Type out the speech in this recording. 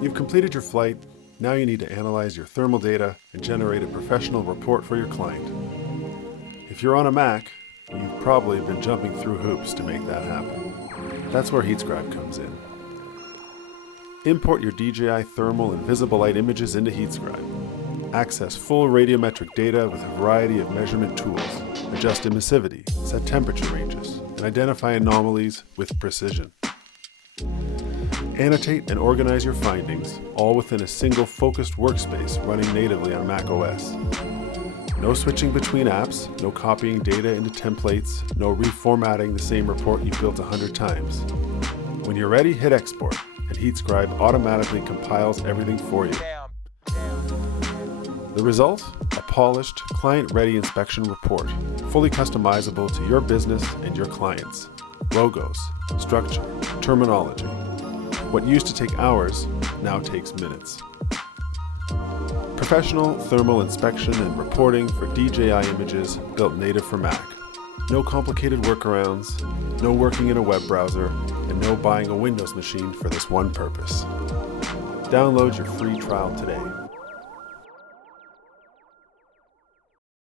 You've completed your flight. Now you need to analyze your thermal data and generate a professional report for your client. If you're on a Mac, you've probably been jumping through hoops to make that happen. That's where HeatScribe comes in. Import your DJI Thermal and Visible Light images into HeatScribe. Access full radiometric data with a variety of measurement tools. Adjust emissivity, set temperature ranges, and identify anomalies with precision. Annotate and organize your findings, all within a single focused workspace running natively on macOS. No switching between apps, no copying data into templates, no reformatting the same report you've built 100 times. When you're ready, hit export, and HeatScribe automatically compiles everything for you. The result? A polished, client-ready inspection report, fully customizable to your business and your clients. Logos, structure, terminology. What used to take hours now takes minutes. Professional thermal inspection and reporting for DJI images built native for Mac. No complicated workarounds, no working in a web browser, and no buying a Windows machine for this one purpose. Download your free trial today.